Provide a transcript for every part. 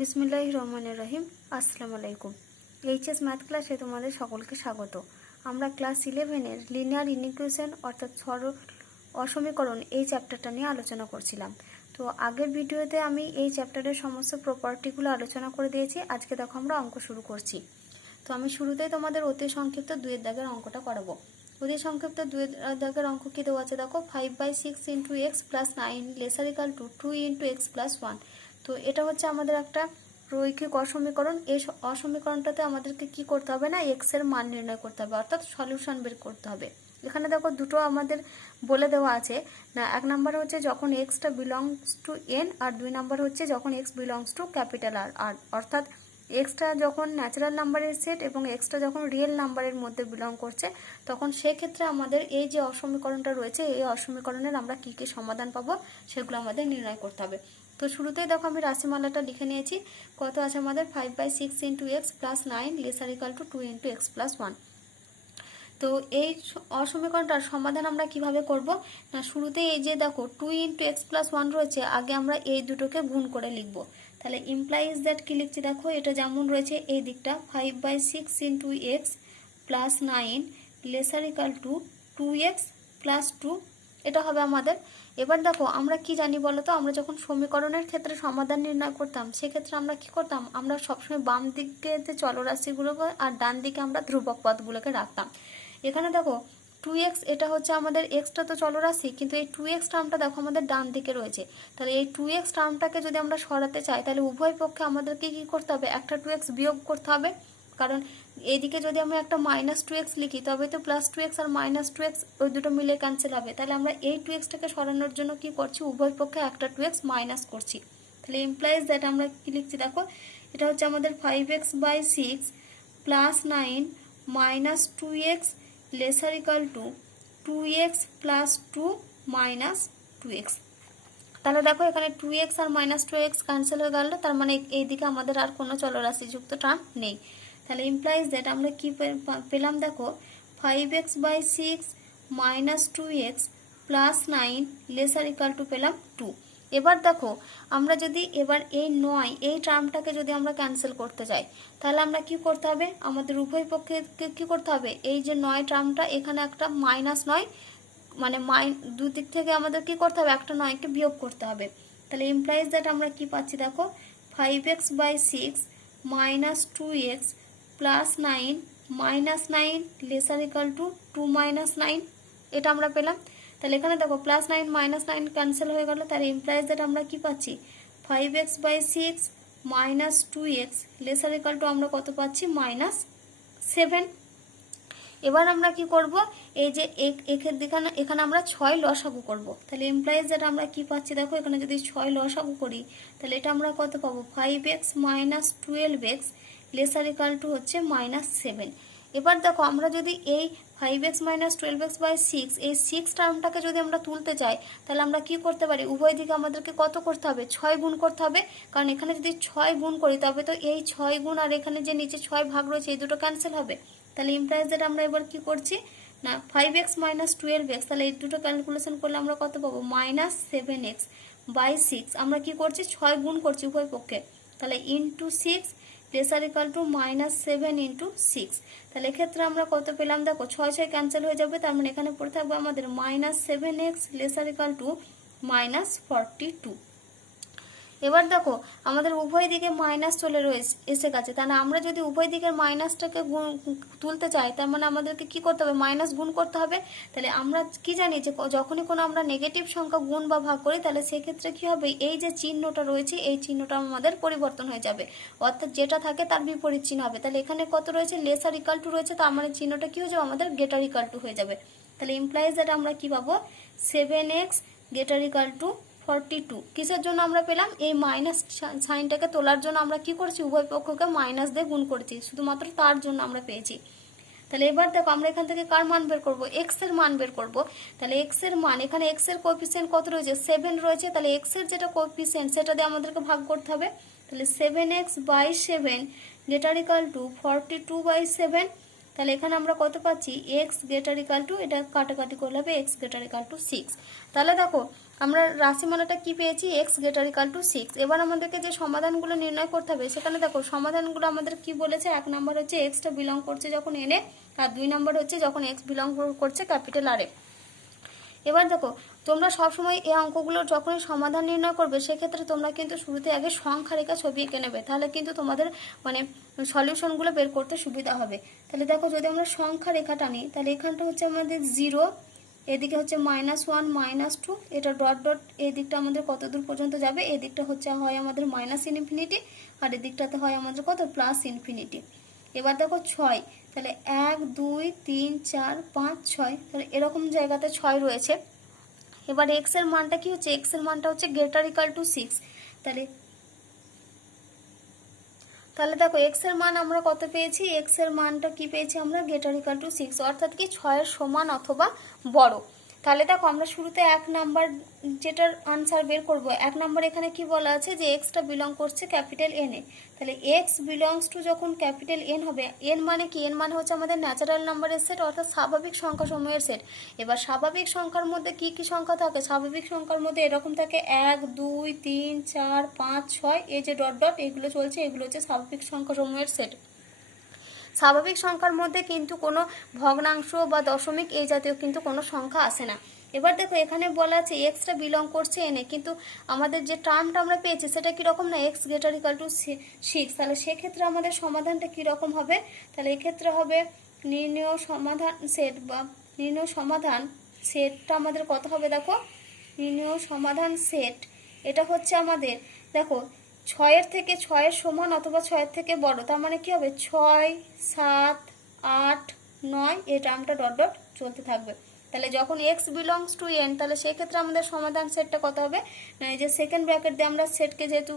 বিসমিল্লাহির রহমানির রহিম। আসসালামু আলাইকুম। এইচএস ম্যাথ ক্লাসে তোমাদের সকলকে স্বাগত। আমরা ক্লাস 11-এর লিনিয়ার ইনইকুয়েশন অর্থাৎ সরল অসমীকরণ এই চ্যাপ্টারটা নিয়ে আলোচনা করছিলাম। তো আগের ভিডিওতে আমি এই চ্যাপ্টারের সমস্ত প্রপার্টিগুলো আলোচনা করে দিয়েছি। আজকে দেখো আমরা অঙ্ক শুরু করছি। তো আমি শুরুতেই তোমাদের অতি সংক্ষিপ্ত 2-এর দাগের অঙ্কটা করাবো। অতি সংক্ষিপ্ত 2-এর দাগের অঙ্ক কী দেওয়া আছে দেখো, 5/6 × x + 9 ≤ 2 × x + 1। তো এটা হচ্ছে আমাদের একটা রৈখিক অসমীকরণ। এই অসমীকরণটাতে আমাদেরকে কি করতে হবে না, এক্স এর মান নির্ণয় করতে হবে, অর্থাৎ সলিউশন বের করতে হবে। এখানে দেখো দুটো আমাদের বলে দেওয়া আছে না, এক নাম্বার হচ্ছে যখন এক্সটা বিলংস টু এন, আর 2 নাম্বার হচ্ছে যখন x belongs to capital R. আর অর্থাৎ এক্সটা যখন ন্যাচারাল নাম্বারের সেট এবং এক্সটা যখন রিয়েল নাম্বারের মধ্যে বিলং করছে, তখন সেক্ষেত্রে আমাদের এই যে অসমীকরণটা রয়েছে, এই অসমীকরণের আমরা কী কী সমাধান পাবো সেগুলো আমাদের নির্ণয় করতে হবে। তো শুরুতেই দেখো আমি রাশিমালাটা লিখে নিয়েছি। কত আছে আমাদের, 5/6 × x + 9 ≤ 2 × x + 1। তো এই অসমীকরণটার সমাধান আমরা কিভাবে করব না, শুরুতেই এই যে দেখো 2 × x + 1 রয়েছে, আগে আমরা এই দুটোকে গুণ করে লিখব। তাহলে ইমপ্লাইজ দ্যাট কি লিখছি দেখো, এটা যেমন রয়েছে এই দিকটা 5/6 × x + 9 ≤ 2x + 2, এটা হবে আমাদের। এবার দেখো আমরা কি জানি বলো তো, আমরা যখন সমীকরণের ক্ষেত্রে সমাধান নির্ণয় করতাম সেক্ষেত্রে আমরা কি করতাম, আমরা সবসময় বাম দিকে চলরাশিগুলোকে আর ডান দিকে আমরা ধ্রুবক পদগুলোকে রাখতাম। এখানে দেখো 2x, এটা হচ্ছে আমাদের এক্সটা তো চলরাশি, কিন্তু এই 2x টার্মটা দেখো আমাদের ডান দিকে রয়েছে। তাহলে এই 2x টার্মটাকে যদি আমরা সরাতে চাই, তাহলে উভয় পক্ষে আমাদেরকে কি করতে হবে, একটা 2x বিয়োগ করতে হবে। কারণ এইদিকে যদি আমরা একটা -2x লিখি, তবে তো +2x আর -2x ওই দুটো মিলে ক্যান্সেল হবে। তাহলে আমরা এই 2xটাকে সরানোর জন্য কি করছি, উভয় পক্ষে একটা 2x মাইনাস করছি। তাহলে ইমপ্লাইজ দ্যাট আমরা কি লিখছি দেখো, এটা হচ্ছে আমাদের 5x/6 + 9 - 2x ≤ 2x + 2 - 2x। তাহলে দেখো এখানে 2x আর -2x ক্যান্সেল হয়ে গেল, তার মানে এইদিকে আমাদের আর কোনো চলরাশিযুক্ত টার্ম নেই। তাহলে ইমপ্লাইজ দ্যাট আমরা কি পেলাম দেখো, 5x/6 - 2x + 9 ≤ পেলাম 2। এবার দেখো আমরা যদি এবার এই 9 এই টার্মটাকে যদি আমরা ক্যান্সেল করতে চাই, তাহলে আমরা কি করতে হবে, আমাদের উভয় পক্ষে কি করতে হবে, এই যে 9 টার্মটা এখানে একটা -9, মানে দুদিক থেকে আমাদের কি করতে হবে, একটা 9কে বিয়োগ করতে হবে। তাহলে ইমপ্লাইজ দ্যাট আমরা কি পাচ্ছি দেখো, 5x/6 - 2x + 9 - 9 ≤ 2 - 9, এটা আমরা পেলাম। তাহলে এখানে দেখো +9 - 9 ক্যান্সেল হয়ে গেল। তাহলে ইমপ্লাইজ দ্যাট আমরা কি পাচ্ছি, 5x/6 - 2x ≤ আমরা কত পাচ্ছি, -7। এবার আমরা কি করব, এই যে এখানে আমরা 6 লসাগু করব। তাহলে ইমপ্লাইজ দ্যাট আমরা কি পাচ্ছি দেখো, এখানে যদি 6 লসাগু করি, তাহলে এটা আমরা কত পাবো, 5x - 12x ≤ হচ্ছে -7। এবার দেখো আমরা যদি এই 5x - 12x/6 এই 6 টার্মটাকে যদি আমরা তুলতে চাই, তাহলে আমরা কি করতে পারি, উভয় দিকে আমাদেরকে কত করতে হবে, 6 গুণ করতে হবে। কারণ এখানে যদি 6 গুণ করি, তবে তো এই 6 গুণ আর এখানে যে নিচে 6 ভাগ রয়েছে এই দুটো ক্যান্সেল হবে। তাহলে ইমপ্লাইজ দ্যাট আমরা এবার কি করছি না, 5x - 12x, তাহলে এই দুটো ক্যালকুলেশন করলে আমরা কত পাবো, -7x/6। আমরা কি করছি, 6 গুণ করছি উভয় পক্ষে, তাহলে × 6 ≤ -7 × 6। তাহলে এক্ষেত্রে আমরা কত পেলাম দেখো, 6 6 ক্যান্সেল হয়ে যাবে, তার মানে এখানে পড়ে থাকবে আমাদের -7x ≤ -42। এবার দেখো আমাদের উভয় দিকে মাইনাস চলে এসে গেছে, তাহলে আমরা যদি উভয় দিকের মাইনাসটাকে তুলতে চাই, তার মানে আমাদেরকে কি করতে হবে, মাইনাস গুণ করতে হবে। তাহলে আমরা কি জানি যে যখনই কোনো আমরা নেগেটিভ সংখ্যা গুণ বা ভাগ করি, তাহলে সেক্ষেত্রে কি হবে, এই যে চিহ্নটা রয়েছে এই চিহ্নটা আমাদের পরিবর্তন হয়ে যাবে, অর্থাৎ যেটা থাকে তার বিপরীত চিহ্ন হবে। তাহলে এখানে কত রয়েছে, > রয়েছে, তার মানে চিহ্নটা কি হয়ে যাবে, আমাদের > হয়ে যাবে। তাহলে ইমপ্লাইজ দ্যাট আমরা কি পাবো, 7x > 42। কিসের জন্য আমরা পেলাম, এই মাইনাস সাইনটাকে তোলার জন্য আমরা কি করছি, উভয় পক্ষকে মাইনাস দিয়ে গুণ করছি, শুধুমাত্র তার জন্য আমরা পেয়েছি। তাহলে এবার দেখো আমরা এখান থেকে কার মান বের করব, এক্স এর মান বের করব। তাহলে এক্স এর মান, এখানে এক্স এর কোএফিসিয়েন্ট কত রয়েছে, 7 রয়েছে। তাহলে এক্স এর যেটা কোএফিসিয়েন্ট সেটা দিয়ে আমাদেরকে ভাগ করতে হবে। তাহলে 7x/7 > 42/7। তাহলে এখানে আমরা কত পাচ্ছি, x > এটা কাটাকাটি করলে হবে x > 6। তাহলে দেখো আমরা রাশিমালাটা কি পেয়েছি, এক্স গ্রেটার ইকাল টু 6। এবার আমাদেরকে যে সমাধানগুলো নির্ণয় করতে হবে সেখানে দেখো সমাধানগুলো আমাদের কি বলেছে। 1 নম্বর হচ্ছে এক্সটা বিলং করছে যখন এনে, আর 2 নম্বর হচ্ছে যখন এক্স বিলং করছে ক্যাপিটাল আরে। এবার দেখো তোমরা সবসময় এই অঙ্কগুলোর যখনই সমাধান নির্ণয় করবে সেক্ষেত্রে তোমরা কিন্তু শুরুতে আগে সংখ্যা রেখা ছবি এঁকে নেবে, তাহলে কিন্তু তোমাদের মানে সলিউশনগুলো বের করতে সুবিধা হবে। তাহলে দেখো যদি আমরা সংখ্যা রেখাটা নিই তাহলে এখানটা হচ্ছে আমাদের 0, এদিকে হচ্ছে -1 -2, এটা ডট ডট এই দিকটা আমাদের কত দূর পর্যন্ত যাবে, এই দিকটা হচ্ছে হয় আমাদের -ইনফিনিটি আর এই দিকটাতে হয় আমাদের কত +ইনফিনিটি। এবার দেখো 6, তাহলে 1 2 3 4 5 6, তাহলে এরকম জায়গাতে 6 রয়েছে। এবার এক্স এর মানটা কি হচ্ছে, এক্স এর মানটা হচ্ছে গ্রেটার ইকাল টু 6। তাহলে দেখো এক্স এর মান আমরা কত পেয়েছি, এক্স এর মানটা কি পেয়েছি আমরা গ্রেটার ইকাল টু 6, অর্থাৎ কি 6 এর সমান অথবা বড়। তাহলে দেখো আমরা শুরুতে 1 নাম্বার যেটার আনসার বের করব, 1 নাম্বার এখানে কি বলা আছে যে এক্সটা বিলং করছে ক্যাপিটাল এন এ। তাহলে এক্স বিলংস টু যখন ক্যাপিটাল এন হবে, এন মানে কি, এন মানে হচ্ছে আমাদের ন্যাচারাল নাম্বারের সেট অর্থাৎ স্বাভাবিক সংখ্যা সমূহের সেট। এবার স্বাভাবিক সংখ্যার মধ্যে কি কি সংখ্যা থাকে, স্বাভাবিক সংখ্যার মধ্যে এরকম থাকে 1 2 3 4 5 6, এই যে ডট ডট এগুলো চলছে, এগুলো হচ্ছে স্বাভাবিক সংখ্যা সমূহের সেট। স্বাভাবিক সংখ্যার মধ্যে কিন্তু কোনো ভগ্নাংশ বা দশমিক এই জাতীয় কিন্তু কোনো সংখ্যা আসে না। এবার দেখো এখানে বলা আছে এক্সটা বিলং করছে এনে, কিন্তু আমাদের যে টার্মটা আমরা পেয়েছি সেটা কীরকম না, এক্স গ্রেটার ইকাল টু 6। তাহলে সেক্ষেত্রে আমাদের সমাধানটা কীরকম হবে, তাহলে এক্ষেত্রে হবে নির্ণয় সমাধান সেট বা নির্ণয় সমাধান সেটটা আমাদের কত হবে, দেখো নির্ণয় সমাধান সেট এটা হচ্ছে আমাদের দেখো 6 থেকে 6 সমান অথবা 6 থেকে বড়, তার মানে কি হবে 6 7 8 9, এই টার্মটা ডট ডট চলতে থাকবে। তাহলে যখন x বিলংস টু n তাহলে সেই ক্ষেত্রে আমাদের সমাধান সেটটা কত হবে, এই যে সেকেন্ড ব্র্যাকেট দিয়ে আমরা সেটকে যেহেতু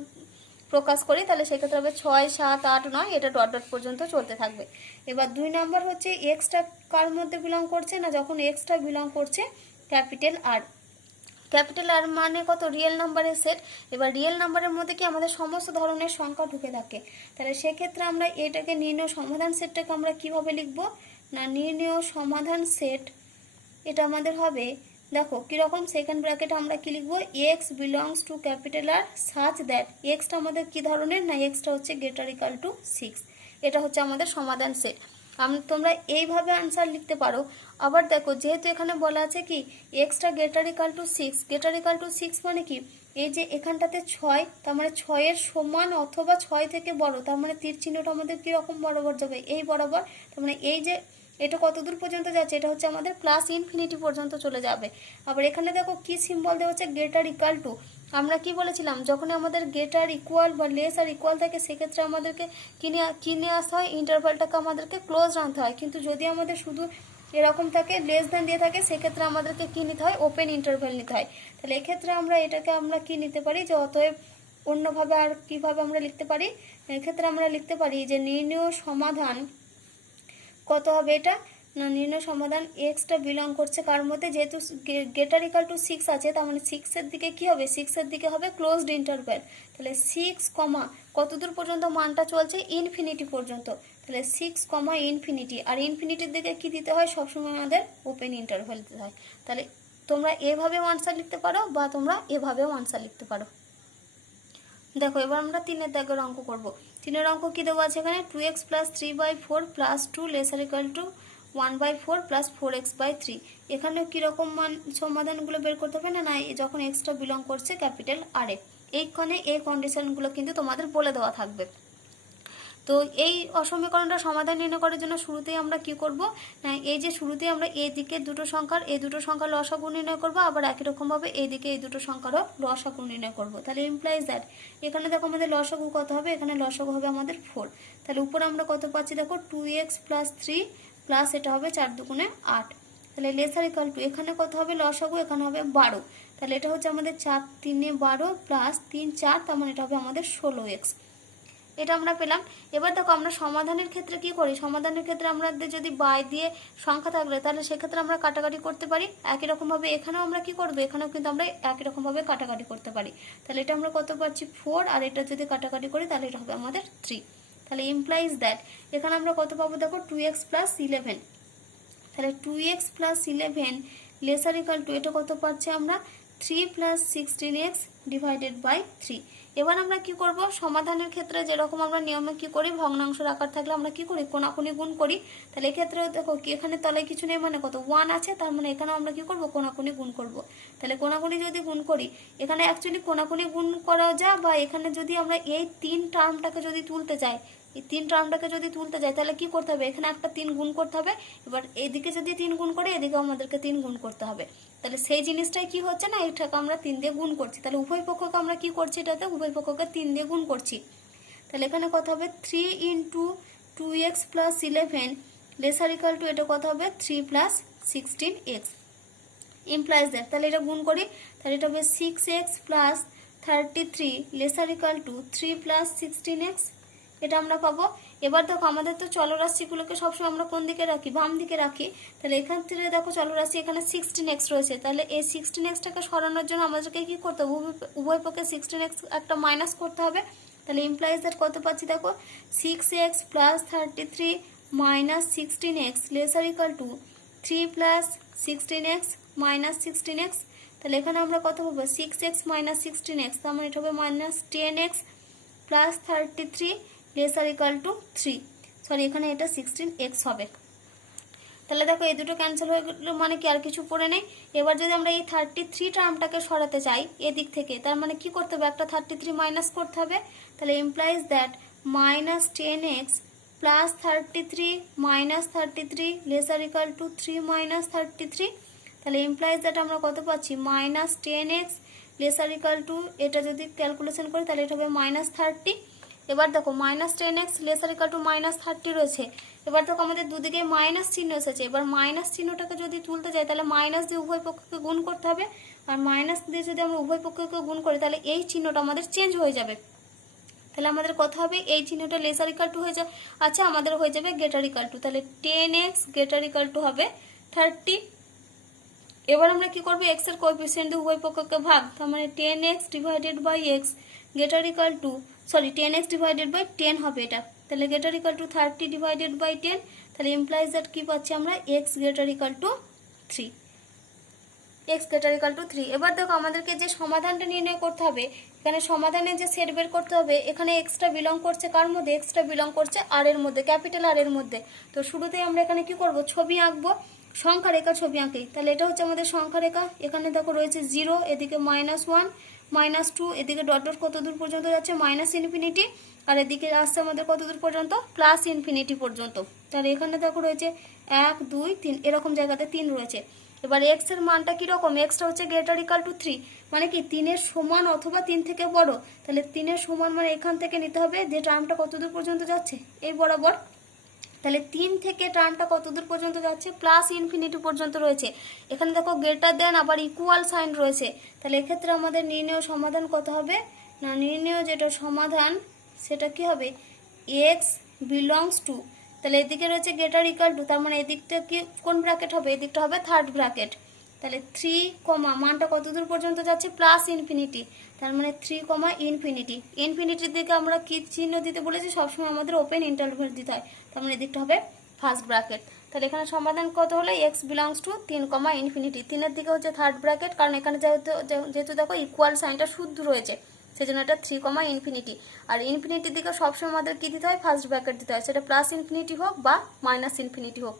প্রকাশ করি তাহলে সেক্ষেত্রে হবে 6 7 8 9, এটা ডট ডট পর্যন্ত চলতে থাকবে। এবার 2 নম্বর হচ্ছে এক্সটা কার মধ্যে বিলং করছে না, যখন এক্সটা বিলং করছে ক্যাপিটাল আর। ক্যাপিটাল আর মানে কত, রিয়েল নাম্বারের সেট। এবার রিয়েল নাম্বারের মধ্যে কি আমাদের সমস্ত ধরনের সংখ্যা ঢুকে থাকে, তাহলে সেক্ষেত্রে আমরা এটাকে নির্ণয় সমাধান সেটটাকে আমরা কিভাবে লিখব না, নির্ণয় সমাধান সেট এটা আমাদের হবে দেখো কীরকম, সেকেন্ড ব্র্যাকেটে আমরা কি লিখবো, x belongs to capital R such that, এক্সটা আমাদের কি ধরনের না, এক্সটা হচ্ছে গ্রেটার ইকাল টু 6। এটা হচ্ছে আমাদের সমাধান সেট। তোমরা এইভাবে আনসার লিখতে পারো। আবার দেখো যেহেতু এখানে বলা আছে কি extra greater equal two 6, greater equal two 6 মানে কি, এই যে এখানটাতে 6, তার মানে 6 এর সমান অথবা 6 থেকে বড়, তার মানে তীর চিহ্নটা আমাদের কীরকম বরাবর যাবে, এই বরাবর। তার মানে এই যে এটা কত দূর পর্যন্ত যাচ্ছে, এটা হচ্ছে আমাদের +ইনফিনিটি পর্যন্ত চলে যাবে। আবার এখানে দেখো কি সিম্বল দেওয়া হচ্ছে, গ্রেটার ইকাল টু। আমরা কি বলেছিলাম, যখন আমাদের গ্রেটার ইকুয়াল বা লেস আর ইকুয়াল থাকে সেক্ষেত্রে আমাদেরকে কিনে আসতে হয়, ইন্টারভ্যালটাকে আমাদেরকে ক্লোজ রাখতে হয়। কিন্তু যদি আমাদের শুধু এরকম থাকে লেস দেন দিয়ে থাকে সেক্ষেত্রে আমাদেরকে কি নিতে হয়, ওপেন ইন্টারভ্যাল নিতে হয়। তাহলে এক্ষেত্রে আমরা এটাকে আমরা কি নিতে পারি, যে অতএব অন্যভাবে আর কিভাবে আমরা লিখতে পারি, এক্ষেত্রে আমরা লিখতে পারি যে নির্ণয় সমাধান কত হবে, এটা না নির্ণয় সমাধান এক্সটা বিলং করছে কার মধ্যে, যেহেতু গ্রেটার ইকাল টু 6 আছে তার মানে 6 এর দিকে কি হবে, 6 এর দিকে হবে ক্লোজড ইন্টারভ্যাল। তাহলে 6 কমা কত দূর পর্যন্ত মানটা চলছে, ইনফিনিটি পর্যন্ত। তাহলে 6 কমা ইনফিনিটি, আর ইনফিনিটির দিকে কি দিতে হয়, সবসময় আমাদের ওপেন ইন্টারভ্যাল দিতে হয়। তাহলে তোমরা এভাবেও আনসার লিখতে পারো বা তোমরা এভাবেও আনসার লিখতে পারো। দেখো এবার আমরা 3 দাগের অঙ্ক করব। 3 অঙ্ক কি দেওয়া আছে এখানে, 2x + 3/4 + 2 ≤ 1/4 + 4x/3। এখানেও কীরকম মান সমাধানগুলো বের করতে হবে না, যখন এক্সটা বিলং করছে ক্যাপিটাল আরে, এইখানে এই কন্ডিশনগুলো কিন্তু তোমাদের বলে দেওয়া থাকবে। তো এই অসমীকরণটা সমাধান নির্ণয় করার জন্য শুরুতেই আমরা কি করব না, এই যে শুরুতেই আমরা এই দিকে দুটো সংখ্যার লসাগু নির্ণয় করব, আবার একই রকমভাবে এই দিকে এই দুটো সংখ্যারও লসাগু নির্ণয় করব। তাহলে ইমপ্লাইজ দ্যাট এখানে দেখো আমাদের লসাগু কত হবে, এখানে লসাগু হবে আমাদের 4। তাহলে উপরে আমরা কত পাচ্ছি দেখো 2x + 3 প্লাস এটা হবে 4 দুগুণে 8। তাহলে লেসার ইকাল টু এখানে কত হবে লসাগু, এখানে হবে 12। তাহলে এটা হচ্ছে আমাদের 4 3 12 প্লাস 3 4, তার মানে এটা হবে আমাদের 16x। এটা আমরা পেলাম। এবার দেখো আমরা সমাধানের ক্ষেত্রে কি করি, সমাধানের ক্ষেত্রে আমাদের যদি বাই দিয়ে সংখ্যা থাকলে তাহলে সেক্ষেত্রে আমরা কাটাকাটি করতে পারি। একই রকমভাবে এখানেও আমরা কি করব, এখানেও কিন্তু আমরা একই রকমভাবে কাটাকাটি করতে পারি। তাহলে এটা আমরা কত পাচ্ছি 4, আর এটা যদি কাটাকাটি করি তাহলে এটা হবে আমাদের 3। তাহলে ইমপ্লাইজ দ্যাট এখানে আমরা কত পাবো দেখো 2x + 11। তাহলে 2x + 11 লেসার ইকাল টু এটা কত পাচ্ছি আমরা 3 প্লাস 16x ডিভাইডেড বাই 3। এবার আমরা কি করব, সমাধানের ক্ষেত্রে যেরকম আমরা নিয়মে কি করি, ভগ্নাংশের আকার থাকলে আমরা কি করি, কোনাকুনি গুণ করি। তাহলে এক্ষেত্রে দেখো কি এখানে তলায় কিছু নেই, মানে কত 1 আছে, তার মানে এখানে আমরা কি করব, কোনাকুনি গুণ করব। তাহলে কোনাকুনি যদি গুণ করি, এখানে অ্যাকচুয়ালি কোনাকুনি গুণ করা যায়, বা এখানে যদি আমরা এই 3 টার্মটাকে যদি তুলতে চাই, এই 3 টার্মটাকে যদি তুলতে যাই তাহলে কি করতে হবে, এখানে একটা 3 গুণ করতে হবে। এবার এদিকে যদি 3 গুণ করি, এদিকে আমাদেরকে 3 গুণ করতে হবে। তাহলে সেই জিনিসটাই কি হচ্ছে না, এটাকে আমরা 3 দিয়ে গুণ করছি। তাহলে উভয় পক্ষকে আমরা কি করছি, এটাতে উভয় পক্ষকে 3 দিয়ে গুণ করছি। তাহলে এখানে কত হবে, 3 into 2x plus 11 lesser equal to, এটা কত হবে 3 প্লাস 16x ইমপ্লাইজ দ্যাট। তাহলে এটা গুণ করি, তাহলে এটা হবে 6x plus 33 lesser equal to 3 plus 16x, এটা আমরা পাবো। এবার দেখো আমাদের তো চলরাশিগুলোকে সবসময় আমরা কোন দিকে রাখি, বাম দিকে রাখি। তাহলে এখান থেকে দেখো চলরাশি এখানে 16x রয়েছে, তাহলে এই 16xটাকে সরানোর জন্য আমাদেরকে কি করতে হবে, উভয় পক্ষে 16x একটা মাইনাস করতে হবে। তাহলে ইমপ্লাইজ দ্যাট কত পাচ্ছি দেখো, 6x plus 33 minus 16x lesser equal to 3 plus 16x minus 16x। তাহলে এখানে আমরা কত পাবো, 6x মাইনাস 16x, তার মানে এটা হবে minus 10x plus 33 lesser equal to 3, sorry এখানে এটা 16x হবে। তাহলে দেখো এই দুটো ক্যান্সেল হয়ে গেল, মানে কি আর কিছু পড়ে নেই। এবার যদি আমরা এই 33 টার্মটাকে সরাতে চাই এদিক থেকে, তার মানে কি করতে হবে, একটা 33 মাইনাস করতে হবে। তাহলে implies that minus 10x plus 33 minus 33 lesser equal to 3 minus 33। তাহলে ইমপ্লাইজ দ্যাট আমরা কত পাচ্ছি, minus 10x lesser equal to, এটা যদি ক্যালকুলেশন করি তাহলে এটা হবে মাইনাস 30। এবার দেখো minus 10x lesser equal to minus 30 রয়েছে। এবার দেখো আমাদের দুদিকে মাইনাস চিহ্ন এসেছে। এবার মাইনাস চিহ্নটাকে যদি তুলতে যাই তাহলে মাইনাস দিয়ে উভয় পক্ষকে গুণ করতে হবে, আর মাইনাস দিয়ে যদি আমরা উভয় পক্ষকে গুণ করি তাহলে এই চিহ্নটা আমাদের চেঞ্জ হয়ে যাবে। তাহলে আমাদের কত হবে, এই চিহ্নটা লেসার ইকাল টু হয়ে যায়, আচ্ছা আমাদের হয়ে যাবে গ্রেটার ইকাল টু। তাহলে 10x গ্রেটার ইকাল টু হবে 30। এবার আমরা কি করব, x এর কোএফিসিয়েন্ট দিয়ে উভয় পক্ষকে ভাগ, তার মানে 10x divided by x greater equal to, sorry 10x divided by 10 হবে এটা। তাহলে greater equal to 30 divided by 10। তাহলে ইমপ্লাইজ দ্যাট কি পাচ্ছি আমরা, x greater equal to 3, x greater equal to 3। এবার দেখো আমাদেরকে যে সমাধানটা নির্ণয় করতে হবে, এখানে সমাধানে যে সেট বের করতে হবে, এখানে এক্সটা বিলং করছে কার মধ্যে, এক্সটা বিলং করছে আর এর মধ্যে, ক্যাপিটাল আর এর মধ্যে। তো শুরুতেই আমরা এখানে কি করব, ছবি আঁকবো, সংখ্যা রেখা ছবি আঁকি। তাহলে এটা হচ্ছে আমাদের সংখ্যা রেখা, এখানে দেখো রয়েছে 0, এদিকে -1 -2, এদিকে ডট ডট কত দূর পর্যন্ত যাচ্ছে, -ইনফিনিটি, আর এদিকে আসছে আমাদের কত দূর পর্যন্ত, +ইনফিনিটি পর্যন্ত। তাহলে এখানে দেখো রয়েছে 1 2 3, এরকম জায়গাতে 3 রয়েছে। এবার x এর মানটা কিরকম, এক্সটা হচ্ছে গ্রেটার ইকাল টু 3, মানে কি 3 এর সমান অথবা 3 থেকে বড়। তাহলে 3 এর সমান মানে এখান থেকে নিতে হবে যে টার্মটা কত দূর পর্যন্ত যাচ্ছে, এই বরাবর। তাহলে 3 থেকে টার্মটা কত দূর পর্যন্ত যাচ্ছে, +ইনফিনিটি পর্যন্ত রয়েছে। এখানে দেখো গ্রেটার দেন আবার ইকুয়াল সাইন রয়েছে। তাহলে এক্ষেত্রে আমাদের নির্ণয় সমাধান কত হবে না, নির্ণয় যেটা সমাধান সেটা কি হবে, x বিলংস টু, তাহলে এদিকে রয়েছে গ্রেটার ইকাল টু, তার মানে এদিকটা কি কোন ব্র্যাকেট হবে, এদিকটা হবে থার্ড ব্র্যাকেট। তাহলে 3 কমা মানটা কত দূর পর্যন্ত যাচ্ছে, +ইনফিনিটি, তার মানে 3 কমা ইনফিনিটি। ইনফিনিটির দিকে আমরা কি চিহ্ন দিতে বলেছি, সবসময় আমাদের ওপেন ইন্টারভ্যাল দিতে হয়, তার মানে এদিকটা হবে ফার্স্ট ব্র্যাকেট। তাহলে এখানে সমাধান কত হলো, x বিলংস টু 3 কমা ইনফিনিটি, 3 এর দিকে হচ্ছে থার্ড ব্র্যাকেট, কারণ এখানে যেহেতু দেখো ইকুয়াল সাইনটা শুদ্ধ রয়েছে সেজন্য এটা 3 কমা ইনফিনিটি। আর ইনফিনিটির দিকে সবসময় আমাদের কি দিতে হয়, ফার্স্ট ব্র্যাকেট দিতে হয়, সেটা +ইনফিনিটি হোক বা -ইনফিনিটি হোক।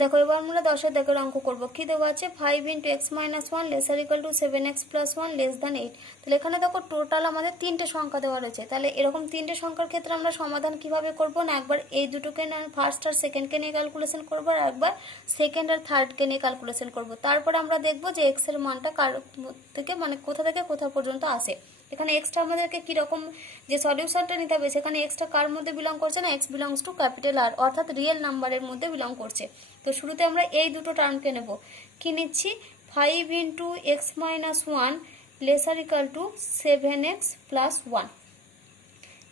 দেখো এবার আমরা 10-এর দাগের অঙ্ক করব। কি দেওয়া আছে, 5 × x - 1 lesser equal to 7x + 1 less than 8। তাহলে এখানে দেখো টোটাল আমাদের 3টে সংখ্যা দেওয়া রয়েছে। তাহলে এরকম 3টে সংখ্যার ক্ষেত্রে আমরা সমাধান কিভাবে করব না, একবার এই দুটোকে না ফার্স্ট আর সেকেন্ডকে নিয়ে ক্যালকুলেশন করব, আর একবার সেকেন্ড আর থার্ডকে নিয়ে ক্যালকুলেশন করব। তারপরে আমরা দেখব যে x এর মানটা কার থেকে, মানে কোথা থেকে কোথা পর্যন্ত আসে। এখানে এক্সটা আমাদেরকে কীরকম যে সলিউশনটা নিতে হবে, সেখানে এক্সটা কার মধ্যে বিলং করছে না, x belongs to capital R, অর্থাৎ রিয়েল নাম্বারের মধ্যে বিলং করছে। তো শুরুতে আমরা এই দুটো টার্মকে নেব, কি নিচ্ছি, 5 × x - 1 lesser equal to 7x + 1।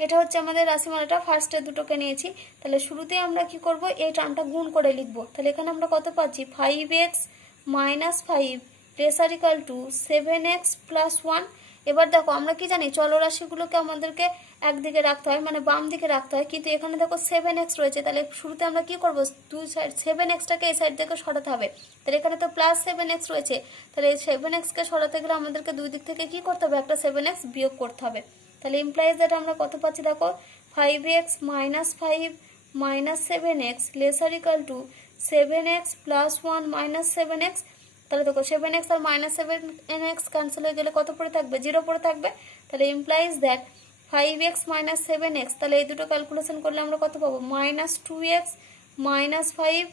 এটা হচ্ছে আমাদের রাশিমালাটা, ফার্স্টের দুটোকে নিয়েছি। তাহলে শুরুতে আমরা কি করব, এই টার্মটা গুণ করে লিখব। তাহলে এখানে আমরা কত পাচ্ছি, 5x - 5 lesser equal to 7x + 1। এবার দেখো আমরা কি জানি চলরাশিগুলোকে আমাদেরকে একদিকে রাখতে হয়, মানে বাম দিকে রাখতে হয়, কিন্তু এখানে দেখো 7x রয়েছে, তাহলে শুরুতে আমরা কি করব, দুই সাইড 7xটাকে এই সাইড থেকে সরাতে হবে। তাহলে এখানে তো প্লাস 7x রয়েছে, তাহলে এই 7xকে সরাতে গেলে আমাদেরকে দুই দিক থেকে কি করতে হবে, একটা 7x বিয়োগ করতে হবে। তাহলে ইমপ্লাইজ দ্যাট আমরা কত পাচ্ছি দেখো, 5x minus 5 minus 7x lesser equal to 7x plus 1 minus 7x। তাহলে দেখো 7x আর মাইনাস 7x ক্যান্সেল হয়ে গেলে কত পড়ে থাকবে, 0 পড়ে থাকবে। তাহলে implies that 5x minus 7x, তাহলে এই দুটো ক্যালকুলেশন করলে আমরা কত পাবো, minus 2x minus 5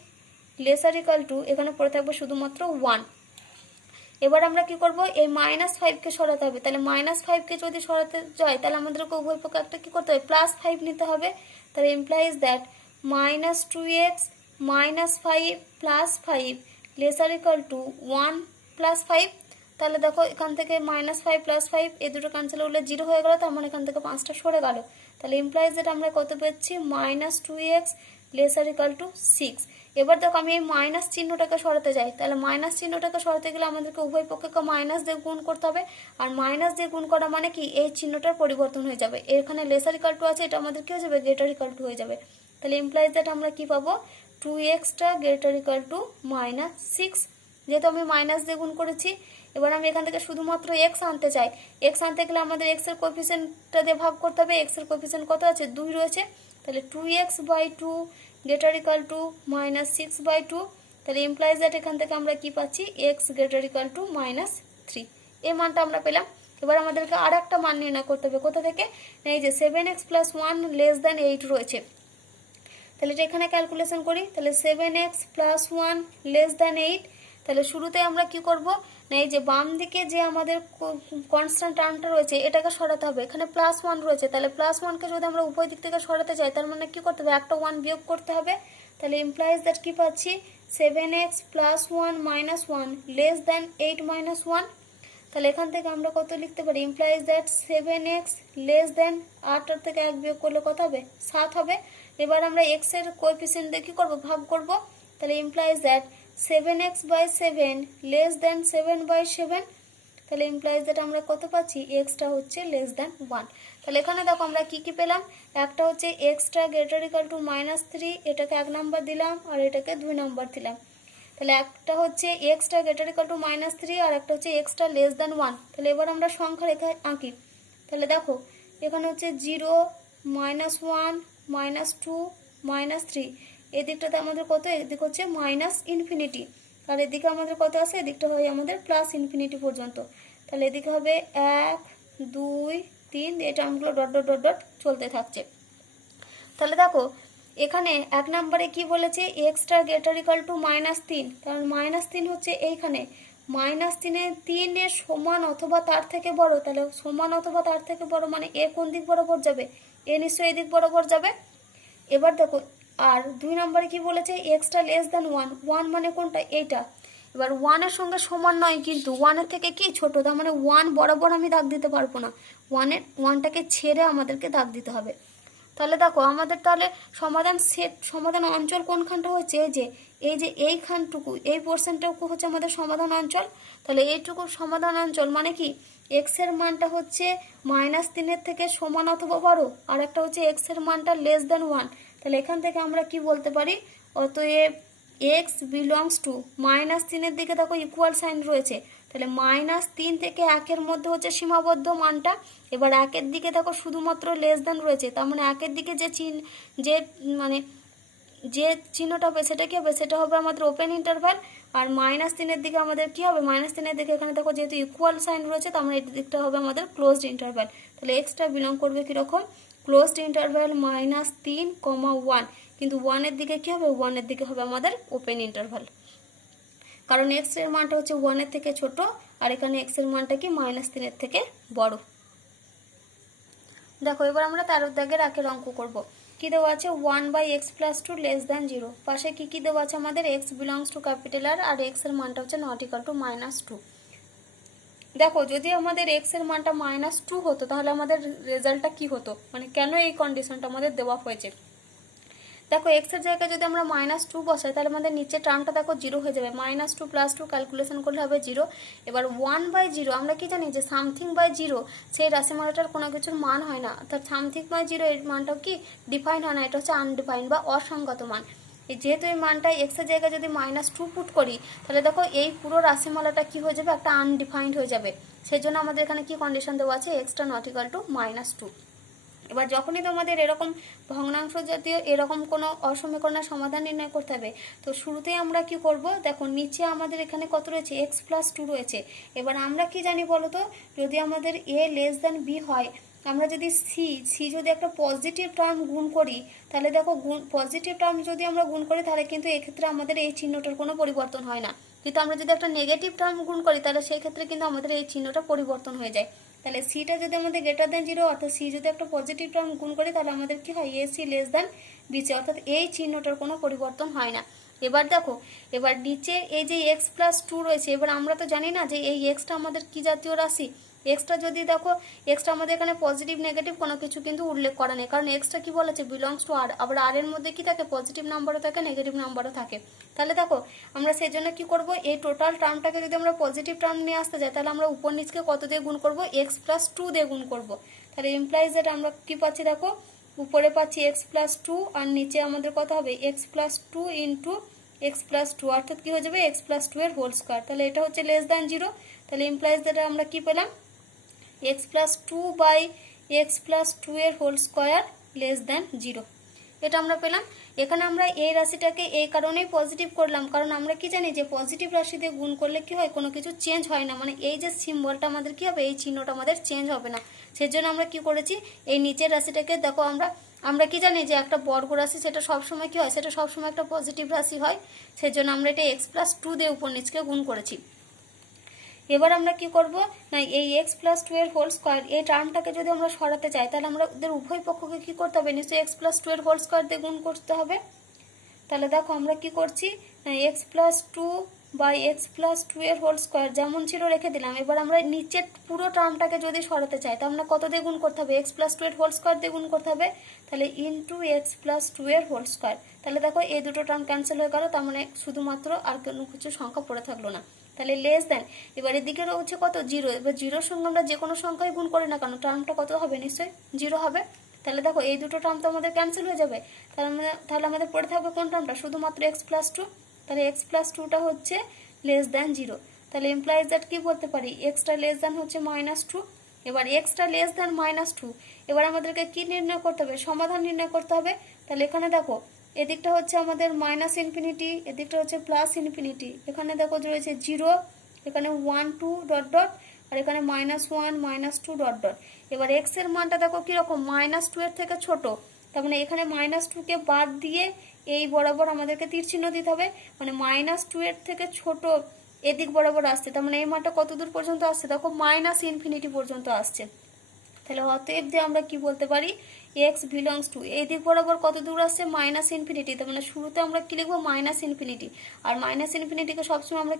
lesser equal to এখানে পড়ে থাকবে শুধুমাত্র 1। এবার আমরা কি করব, এই মাইনাস 5কে সরাতে হবে। তাহলে মাইনাস 5কে যদি সরাতে যায় তাহলে আমাদেরকে উভয় পক্ষে একটা কি করতে হবে, প্লাস 5 নিতে হবে। তাহলে implies that minus 2x minus 5 plus 5 lesser equal to 1 plus 5। তাহলে দেখো এখান থেকে মাইনাস 5 প্লাস 5 এই দুটো ক্যান্সেল হলে 0 হয়ে গেল, তার মানে এখান থেকে 5টা সরে গেল। তাহলে ইমপ্লাইজ দ্যাট আমরা কত পেয়েছি, minus 2x laser equal two 6। এবার দেখো আমি এই মাইনাস চিহ্নটাকে সরাতে যাই, তাহলে মাইনাস চিহ্নটাকে সরাতে গেলে আমাদেরকে উভয় পক্ষকে মাইনাস দিয়ে গুণ করতে হবে। আর মাইনাস দিয়ে গুণ করা মানে কি, এই চিহ্নটার পরিবর্তন হয়ে যাবে, এখানে লেসার ইকাল টু আছে, এটা আমাদের কি হয়ে যাবে, গ্রেটার ইকাল টু হয়ে যাবে। তাহলে ইমপ্লাইজ দ্যাট আমরা কি পাবো, 2xটা গ্রেটার ইকাল টু মাইনাস 6, যেহেতু আমি মাইনাস দিয়ে গুণ করেছি। এবার আমি এখান থেকে শুধুমাত্র এক্স আনতে চাই, এক্স আনতে গেলে আমাদের এক্সের কোএফিসিয়েন্টটা দিয়ে ভাগ করতে হবে। এক্সের কোএফিসিয়েন্ট কত আছে, 2 রয়েছে, তাহলে 2x/2 greater equal to minus 6/2। তাহলে ইমপ্লাইজ দ্যাট এখান থেকে আমরা কি পাচ্ছি, x greater equal to minus 3, এই মানটা আমরা পেলাম। এবার আমাদেরকে আর একটা মান নির্ণয় করতে হবে, কোথা থেকে, এই যে 7x + 1 <= 8 রয়েছে। তাহলে এটা এখানে ক্যালকুলেশন করি, তাহলে 7x + 1 <= 8। তাহলে শুরুতে আমরা কি করব না, এই যে বাম দিকে যে আমাদের কনস্ট্যান্ট টার্মটা রয়েছে এটাকে সরাতে হবে, এখানে +1 রয়েছে, তাহলে +1কে যদি আমরা উভয় দিক থেকে সরাতে চাই তার মানে কি করতে হবে, একটা 1 বিয়োগ করতে হবে। তাহলে ইমপ্লাইজ দ্যাট কি পাচ্ছি, 7x + 1 - 1 <= 8 - 1। তাহলে এখান থেকে আমরা কত লিখতে পারি, ইমপ্লাইজ দ্যাট 7x <= 8 থেকে 1 বিয়োগ করলে কত হবে, 7 হবে। এবার আমরা x এর কোএফিসিয়েন্ট দিয়ে কি করব, ভাগ করব। তাহলে ইমপ্লাইজ দ্যাট 7x/7 <= 7/7। তাহলে ইমপ্লাইজ দ্যাট আমরা কত পাচ্ছি, এক্সটা হচ্ছে <1। তাহলে এখানে দেখো আমরা কি কি পেলাম, একটা হচ্ছে এক্সটা গ্রেটার ইকাল টু -3, এটাকে 1 নাম্বার দিলাম আর এটাকে 2 নাম্বার দিলাম। তাহলে একটা হচ্ছে এক্সটা গ্রেটার ইকাল টু -3 আর একটা হচ্ছে এক্সটা <1। তাহলে এবার আমরা সংখ্যা রেখা আঁকি। তাহলে দেখো এখানে হচ্ছে 0 -1 -2 -3, এদিকটাতে আমাদের কত, এদিক হচ্ছে -∞, আর এদিকে আমাদের কত আছে, এদিকটা হয় আমাদের +∞ পর্যন্ত। তাহলে এদিকে হবে 1 2 3, এই টার্মগুলো ডট ডট ডট ডট চলতে থাকছে। তাহলে দেখো এখানে 1 নম্বরে কি বলেছে, এক্সটা গ্রেটার ইকাল টু -3, কারণ -3 হচ্ছে এইখানে, -3 এর সমান অথবা তার থেকে বড়। তাহলে সমান অথবা তার থেকে বড় মানে এ কোন দিক বরাবর যাবে, এ নিশ্চয়ই এদিক বরাবর যাবে। এবার দেখো আর 2 নম্বরে কি বলেছে, এক্সটা <1, 1 মানে কোনটা, এইটা। এবার 1 এর সঙ্গে সমান নয়, কিন্তু 1 এর থেকে কি ছোট, তার মানে 1 বরাবর আমি দাগ দিতে পারবো না, 1টাকে ছেড়ে আমাদেরকে দাগ দিতে হবে। তাহলে দেখো আমাদের তাহলে সমাধান অঞ্চল কোনখানটা হচ্ছে, এই যে এইখানটুকু, এই পোর্শনটুকু হচ্ছে আমাদের সমাধান অঞ্চল। তাহলে এইটুকু সমাধান অঞ্চল মানে কি, এক্স এর মানটা হচ্ছে -3 থেকে সমান অথবা বড়, আর একটা হচ্ছে এক্স এর মানটা <1। তাহলে এখান থেকে আমরা কি বলতে পারি, অতএব x বিলংস টু -3 দিকে দেখো ইকুয়াল সাইন রয়েছে, তাহলে -3 থেকে 1 মধ্যে হচ্ছে সীমাবদ্ধ মানটা। এবার 1 দিকে দেখো শুধুমাত্র <= রয়েছে, তার মানে 1 দিকে যে যে চিহ্নটা হবে সেটা কি হবে, সেটা হবে আমাদের ওপেন ইন্টারভ্যাল। আর -3 দিকে আমাদের কি হবে, -3 দিকে এখানে দেখো যেহেতু ইকুয়াল সাইন রয়েছে, তার মানে এই দিকটা হবে আমাদের ক্লোজড ইন্টারভ্যাল। তাহলে এক্সটা বিলং করবে কীরকম, ক্লোজড ইন্টারভ্যাল -3, 1, কিন্তু 1 এর দিকে কি হবে, 1 এর দিকে হবে আমাদের ওপেন ইন্টারভ্যাল, কারণ এক্স এর মানটা হচ্ছে 1 এর থেকে ছোট, আর এখানে এক্স এর মানটা কি -3 এর থেকে বড়। দেখো এবার আমরা 13 দাগের আঁকের অঙ্ক করব। কি দেওয়া আছে, 1/x + 2 <0। পাশে কি কি দেওয়া আছে আমাদের, x বিলংস টু R আর x এর মানটা হচ্ছে ≠ -2। দেখো যদি আমাদের x এর মানটা -2 হতো তাহলে আমাদের রেজাল্টটা কি হতো, মানে কেন এই কন্ডিশনটা আমাদের দেওয়া হয়েছে। দেখো এক্সের জায়গায় যদি আমরা -2 বসাই তাহলে আমাদের নিচের টার্মটা দেখো 0 হয়ে যাবে, -2 + 2 ক্যালকুলেশন করলে হবে 0। এবার 1/0 আমরা কি জানি যে সামথিং বাই 0 সেই রাশিমালাটার কোনো কিছুর মান হয় না, অর্থাৎ সামথিং বাই 0 এর মানটাও কি ডিফাইন হয় না, এটা হচ্ছে আনডিফাইন্ড বা অসংগত মান। যেহেতু এই মানটা এক্সের জায়গায় যদি -2 পুট করি তাহলে দেখো এই পুরো রাশিমালাটা কি হয়ে যাবে, একটা আনডিফাইন্ড হয়ে যাবে। সেই জন্য আমাদের এখানে কি কন্ডিশন দেওয়া আছে, এক্সটা নট ইকুয়াল টু -2। এবার যখনই তোমাদের এরকম ভগ্নাংশ জাতীয় এরকম কোনো অসমীকরণের সমাধান নির্ণয় করতে হবে, তো শুরুতেই আমরা কি করব, দেখো নিচে আমাদের এখানে কত রয়েছে, x+2 রয়েছে। এবার আমরা কি জানি বলো তো, যদি আমাদের a b হয়, আমরা যদি সি যদি একটা পজিটিভ টার্ম গুণ করি, তাহলে দেখো পজিটিভ টার্ম যদি আমরা গুণ করি তাহলে কিন্তু এক্ষেত্রে আমাদের এই চিহ্নটার কোনো পরিবর্তন হয় না, কিন্তু আমরা যদি একটা নেগেটিভ টার্ম গুণ করি তাহলে সেই ক্ষেত্রে কিন্তু আমাদের এই চিহ্নটা পরিবর্তন হয়ে যায়। তাহলে সিটা যদি আমাদের >0, অর্থাৎ সি যদি একটা পজিটিভ টার্ম গুণ করি তাহলে আমাদের কি হয়, AC BC, অর্থাৎ এই চিহ্নটার কোনো পরিবর্তন হয় না। এবার দেখো এবার নিচে এই যে x+2 রয়েছে, এবার আমরা তো জানি না যে এই এক্সটা আমাদের কি জাতীয় রাশি। এক্সটা যদি দেখো এক্সটা আমাদের এখানে পজিটিভ নেগেটিভ কোনো কিছু কিন্তু উল্লেখ করা নেই, কারণ এক্সটা কি বলেছে, বিলংস টু আর। আবার আর এর মধ্যে কি থাকে, পজিটিভ নাম্বারও থাকে নেগেটিভ নাম্বারও থাকে। তাহলে দেখো আমরা সেই জন্য কি করব, এই টোটাল টার্মটাকে যদি আমরা পজিটিভ টার্ম নিয়ে আসতে যাই তাহলে আমরা উপর নিচকে কত দিয়ে গুণ করব, x+2 দিয়ে গুণ করব। তাহলে ইমপ্লাইজ দ্যাট আমরা কি পাচ্ছি, দেখো উপরে পাচ্ছি x+2 আর নিচে আমাদের কত হবে, x+2 ইন্টু x+2, অর্থাৎ কি হয়ে যাবে, x+2 এর হোল স্কয়ার। তাহলে এটা হচ্ছে <0। তাহলে ইমপ্লাইজ দ্যাট আমরা কি পেলাম, x+2 বাই x+2 এর হোল স্কয়ার <0। এটা আমরা পেলাম। এখানে আমরা এই রাশিটাকে এই কারণেই পজিটিভ করলাম, কারণ আমরা কি জানি যে পজিটিভ রাশি দিয়ে গুণ করলে কি হয়, কোনো কিছু চেঞ্জ হয় না, মানে এই যে সিম্বলটা আমাদের কি হবে, এই চিহ্নটা আমাদের চেঞ্জ হবে না। সেজন্য আমরা কি করেছি, এই নিচের রাশিটাকে দেখো আমরা কি জানি যে একটা বর্গ রাশি সেটা সবসময় কি হয়, সেটা সবসময় একটা পজিটিভ রাশি হয়। সেজন্য আমরা এটা x+2 দিয়ে উপর নিচকে গুণ করেছি। এবার আমরা কি করব না, এই x+2 এর হোল স্কয়ার এই টার্মটাকে যদি আমরা সরাতে চাই তাহলে আমাদের উভয় পক্ষকে কি করতে হবে, নিশ্চয়ই x+2 এর হোল স্কয়ার দিয়ে গুণ করতে হবে। তাহলে দেখো আমরা কি করছি না, x+2 বাই x+2 এর হোল স্কয়ার যেমন ছিল রেখে দিলাম। এবার আমরা নিচের পুরো টার্মটাকে যদি সরাতে চাই তাহলে আমরা কত দিয়ে গুণ করতে হবে, x+2 এর হোল স্কয়ার দিয়ে গুণ করতে হবে। তাহলে ইন্টু x+2 এর হোল স্কয়ার। তাহলে দেখো এই দুটো টার্ম ক্যান্সেল হয়ে গেল, তার মানে শুধুমাত্র আর কোনো কিছু সংখ্যা পড়ে থাকলো না। তাহলে এবার এদিকে রয়েছে কত, 0। এবার 0-র সঙ্গে আমরা যে কোনো সংখ্যায় গুণ করি না কেন টার্মটা কত হবে, নিশ্চয়ই 0 হবে। তাহলে দেখো এই দুটো টার্ম তো আমাদের ক্যান্সেল হয়ে যাবে, তাহলে আমাদের পড়ে থাকবে কোন টার্মটা, শুধুমাত্র x+2। তাহলে x+2টা হচ্ছে <0। তাহলে ইমপ্লাইজ দ্যাট কি বলতে পারি, এক্সটা হচ্ছে -2। এবার এক্সটা -2, এবার আমাদেরকে কি নির্ণয় করতে হবে, সমাধান নির্ণয় করতে হবে। তাহলে এখানে দেখো এদিকটা হচ্ছে আমাদের -∞, এদিকটা হচ্ছে +∞। এখানে দেখো রয়েছে 0, এখানে 1 2 ডট ডট, আর এখানে -1 -2 ডট ডট। এবার x এর মানটা দেখো কিরকম, -2 এর থেকে ছোট, তার মানে এখানে -2 কে বাদ দিয়ে এই বরাবর আমাদেরকে তীর চিহ্ন দিতে হবে, মানে -2 এর থেকে ছোট এদিক বরাবর আসছে, তার মানে এই মানটা কত দূর পর্যন্ত আসছে, দেখো -∞ পর্যন্ত আসছে। তাহলে অতএব দিয়ে আমরা কি বলতে পারি, x বিলংস টু এই দিক বরাবর কত দূর আসছে, -∞। তার মানে শুরুতে আমরা কি লিখবো, -∞। আর -∞কে সবসময় আমরা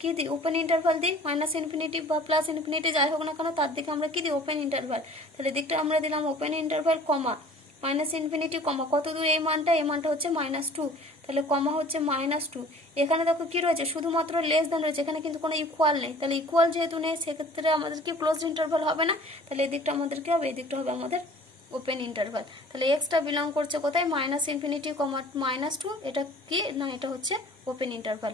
কি দিই, ওপেন ইন্টারভাল দিই। -∞ বা +∞ যাই হোক না কেন তার দিকে আমরা কি দিই, ওপেন ইন্টারভাল। তাহলে দিকটা আমরা দিলাম ওপেন ইন্টারভাল, কমা -∞, কমা কত দূর এই মানটা হচ্ছে -2, তাহলে কমা হচ্ছে -2। এখানে দেখো কি রয়েছে, শুধুমাত্র < রয়েছে, এখানে কিন্তু কোনো ইকুয়াল নেই। তাহলে ইকুয়াল যেহেতু নেই সেক্ষেত্রে আমাদের কি ক্লোজড ইন্টারভাল হবে না, তাহলে এদিকটা আমাদের কি হবে, এদিকটা হবে আমাদের ওপেন ইন্টারভাল। তাহলে এক্সটা বিলং করছে কোথায়, -∞, -2, এটা কি না, এটা হচ্ছে ওপেন ইন্টারভাল।